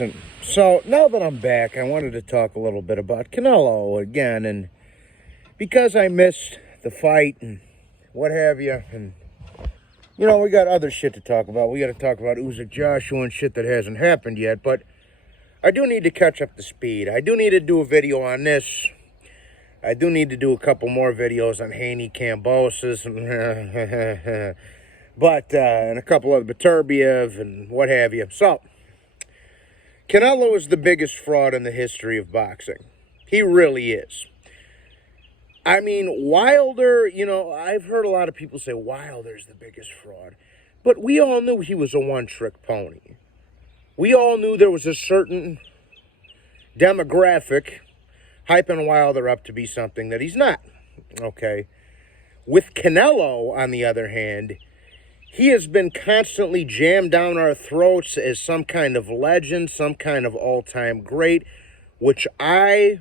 listen, so now that I'm back, I wanted to talk a little bit about Canelo again, and because I missed the fight and what have you, and you know, we got other shit to talk about. We got to talk about Usyk Joshua and shit that hasn't happened yet, but I do need to catch up to speed. I do need to do a video on this. I do need to do a couple more videos on Haney Cambosis, but and a couple of Beterbiev and what have you. So, Canelo is the biggest fraud in the history of boxing. He really is. I mean, Wilder, you know, I've heard a lot of people say Wilder's the biggest fraud. But we all knew he was a one-trick pony. We all knew there was a certain demographic hyping Wilder up to be something that he's not. Okay? With Canelo, on the other hand, he has been constantly jammed down our throats as some kind of legend, some kind of all-time great, which I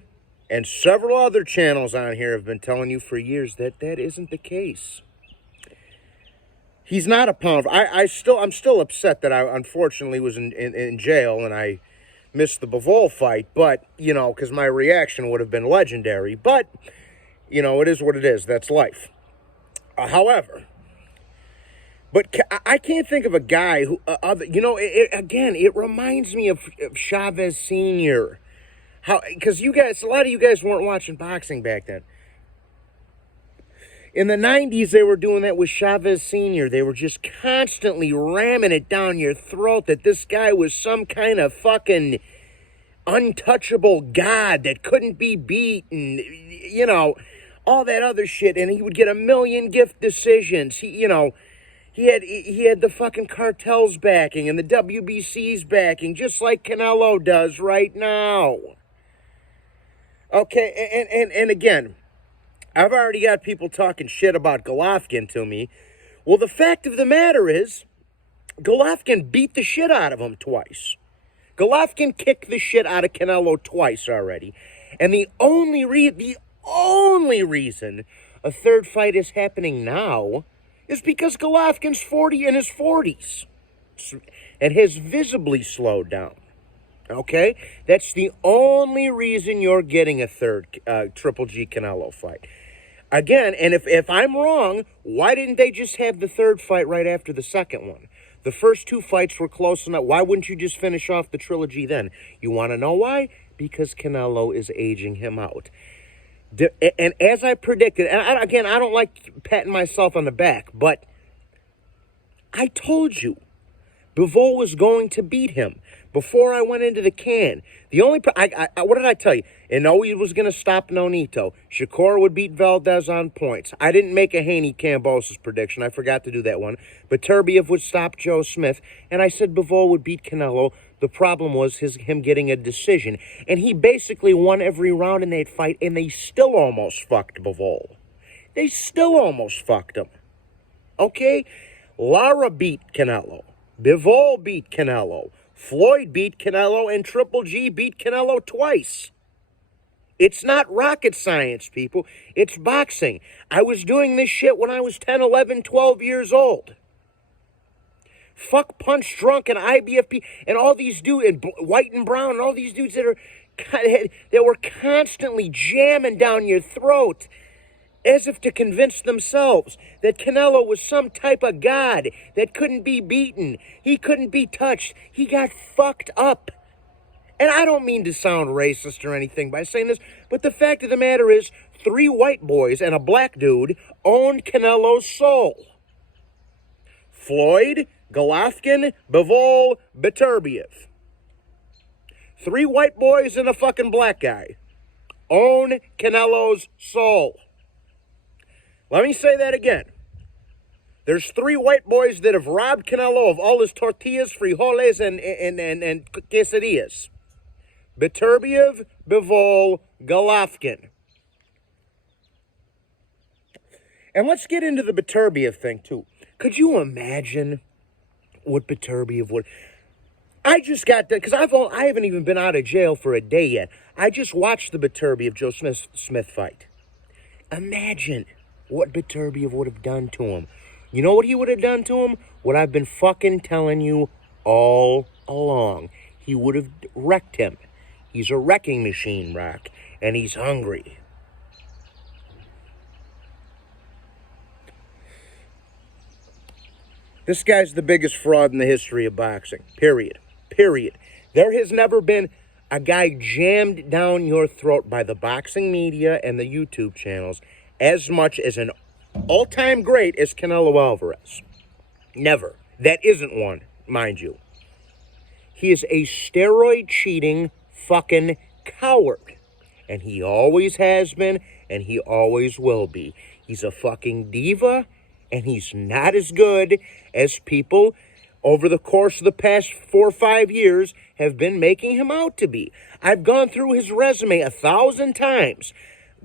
and several other channels on here have been telling you for years that that isn't the case. He's not a pound. I'm still upset that I unfortunately was in jail and I missed the Bivol fight, but, you know, because my reaction would have been legendary. But, you know, it is what it is. That's life. However, but I can't think of a guy who, you know, it reminds me of Chavez Sr. How, because you guys, a lot of you guys weren't watching boxing back then. In the 90s, they were doing that with Chavez Sr. They were just constantly ramming it down your throat that this guy was some kind of fucking untouchable god that couldn't be beat and, you know, all that other shit. And he would get a million gift decisions. He had the fucking cartel's backing and the WBC's backing, just like Canelo does right now. Okay, and again, I've already got people talking shit about Golovkin to me. Well, the fact of the matter is, Golovkin beat the shit out of him twice. Golovkin kicked the shit out of Canelo twice already. And the only reason a third fight is happening now is because Golovkin's 40 in his 40s and has visibly slowed down. Okay? That's the only reason you're getting a third Triple G Canelo fight. Again, and if I'm wrong, why didn't they just have the third fight right after the second one? The first two fights were close enough. Why wouldn't you just finish off the trilogy then? You want to know why? Because Canelo is aging him out. And as I predicted, and I don't like patting myself on the back, but I told you Bivol was going to beat him before I went into the can. The only what did I tell you? Inoue was going to stop Nonito. Shakur would beat Valdez on points. I didn't make a Haney Cambosis prediction. I forgot to do that one. But Beterbiev would stop Joe Smith, and I said Bivol would beat Canelo. The problem was him getting a decision. And he basically won every round in that fight, and they still almost fucked Bivol. They still almost fucked him. Okay? Lara beat Canelo. Bivol beat Canelo. Floyd beat Canelo, and Triple G beat Canelo twice. It's not rocket science, people. It's boxing. I was doing this shit when I was 10, 11, 12 years old. Fuck Punch Drunk and IBFP and all these dudes, and White and Brown, and all these dudes that were constantly jamming down your throat as if to convince themselves that Canelo was some type of god that couldn't be beaten. He couldn't be touched. He got fucked up. And I don't mean to sound racist or anything by saying this, but the fact of the matter is, 3 white boys and a black dude owned Canelo's soul. Floyd, Golovkin, Bivol, Beterbiev. 3 white boys and a fucking black guy own Canelo's soul. Let me say that again. There's 3 white boys that have robbed Canelo of all his tortillas, frijoles, and quesadillas. Beterbiev, Bivol, Golovkin. And let's get into the Beterbiev thing, too. Could you imagine what Beterbiev would... I just got that, because I haven't even been out of jail for a day yet. I just watched the Beterbiev Joe Smith fight. Imagine what Beterbiev would have done to him. You know what he would have done to him? What I've been fucking telling you all along. he would have wrecked him. He's a wrecking machine, Rock, and he's hungry. This guy's the biggest fraud in the history of boxing, period. Period. There has never been a guy jammed down your throat by the boxing media and the YouTube channels as much as an all-time great as Canelo Alvarez. Never. That isn't one, mind you. He is a steroid-cheating fucking coward. And he always has been, and he always will be. He's a fucking diva, and he's not as good as people over the course of the past 4 or 5 years have been making him out to be. I've gone through his resume 1,000 times.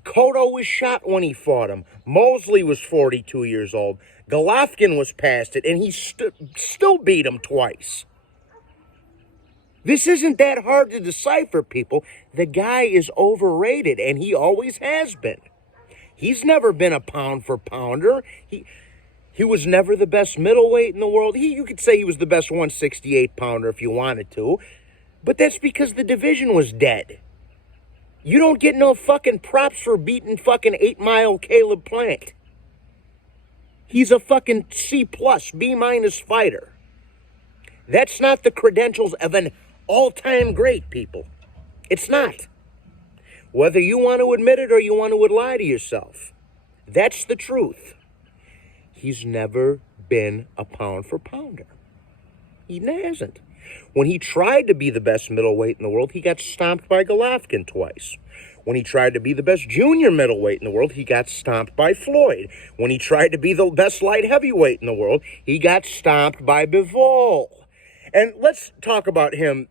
Cotto was shot when he fought him. Mosley was 42 years old. Golovkin was past it, and he still beat him twice. This isn't that hard to decipher, people. The guy is overrated, and he always has been. He's never been a pound-for-pounder. He was never the best middleweight in the world. You could say he was the best 168-pounder if you wanted to, but that's because the division was dead. You don't get no fucking props for beating fucking 8 Mile Caleb Plant. He's a fucking C+, B- fighter. That's not the credentials of an all-time great, people. It's not. Whether you want to admit it or you want to lie to yourself, that's the truth. He's never been a pound-for-pounder. He hasn't. When he tried to be the best middleweight in the world, he got stomped by Golovkin twice. When he tried to be the best junior middleweight in the world, he got stomped by Floyd. When he tried to be the best light heavyweight in the world, he got stomped by Bivol. And let's talk about him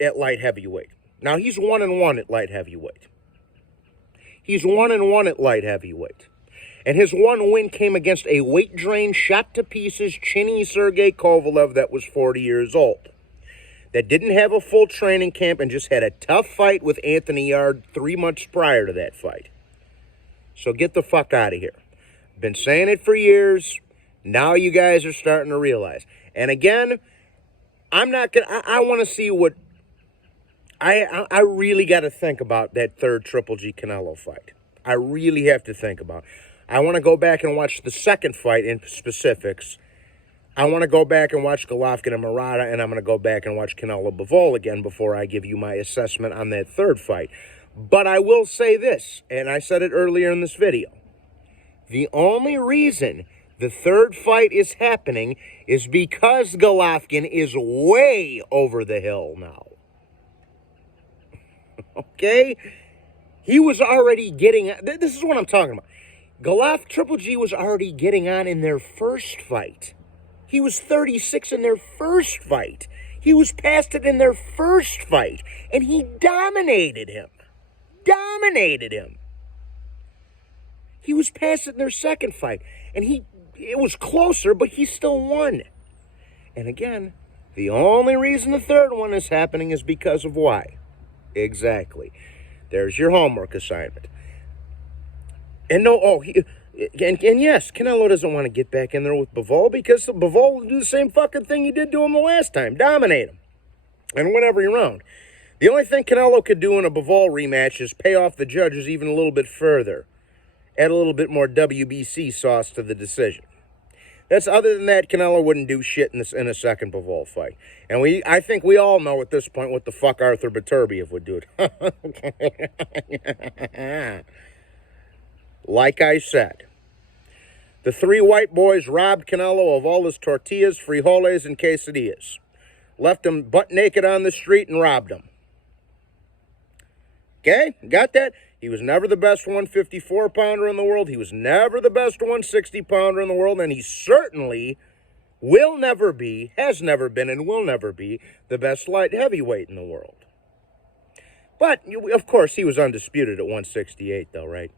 at light heavyweight. Now, he's 1-1 at light heavyweight. He's 1-1 at light heavyweight. And his one win came against a weight-drained, shot-to-pieces, chinny Sergey Kovalev that was 40 years old. That didn't have a full training camp and just had a tough fight with Anthony Yard 3 months prior to that fight. So get the fuck out of here. Been saying it for years. Now you guys are starting to realize. And again, I'm not going to... I want to see what... I really got to think about that third Triple G Canelo fight. I really have to think about it. I want to go back and watch the second fight in specifics. I want to go back and watch Golovkin and Murata, and I'm going to go back and watch Canelo Bivol again before I give you my assessment on that third fight. But I will say this, and I said it earlier in this video. The only reason the third fight is happening is because Golovkin is way over the hill now. Okay? He was already getting... This is what I'm talking about. Triple G was already getting on in their first fight. He was 36 in their first fight. He was past it in their first fight. And he dominated him. Dominated him. He was past it in their second fight. And it was closer, but he still won. And again, the only reason the third one is happening is because of why? Exactly. There's your homework assignment. And yes, Canelo doesn't want to get back in there with Bivol because Bivol will do the same fucking thing he did to him the last time. Dominate him. And win every round. The only thing Canelo could do in a Bivol rematch is pay off the judges even a little bit further. Add a little bit more WBC sauce to the decision. Other than that, Canelo wouldn't do shit in a second Bivol fight. And I think we all know at this point what the fuck Arthur Beterbiev would do. Like I said, the 3 white boys robbed Canelo of all his tortillas, frijoles, and quesadillas. Left him butt naked on the street and robbed him. Okay? Got that? He was never the best 154-pounder in the world. He was never the best 160-pounder in the world. And he certainly will never be, has never been, and will never be the best light heavyweight in the world. But, of course, he was undisputed at 168, though, right?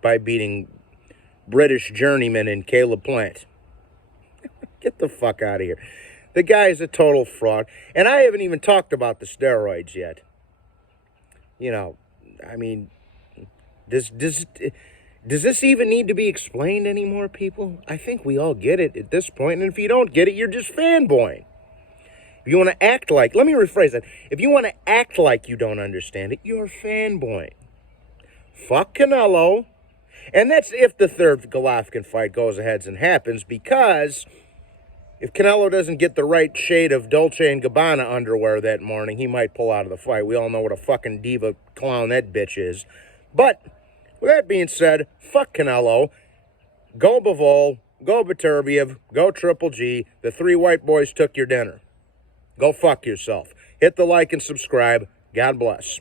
By beating British journeyman in Caleb Plant. Get the fuck out of here. The guy is a total fraud. And I haven't even talked about the steroids yet. You know, I mean, does this even need to be explained anymore, people? I think we all get it at this point. And if you don't get it, you're just fanboying. If you want to act like, let me rephrase that. If you want to act like you don't understand it, you're fanboying. Fuck Canelo. And that's if the third Golovkin fight goes ahead and happens, because if Canelo doesn't get the right shade of Dolce & Gabbana underwear that morning, he might pull out of the fight. We all know what a fucking diva clown that bitch is. But with that being said, fuck Canelo. Go Bivol, go Beterbiev, go Triple G. The three white boys took your dinner. Go fuck yourself. Hit the like and subscribe. God bless.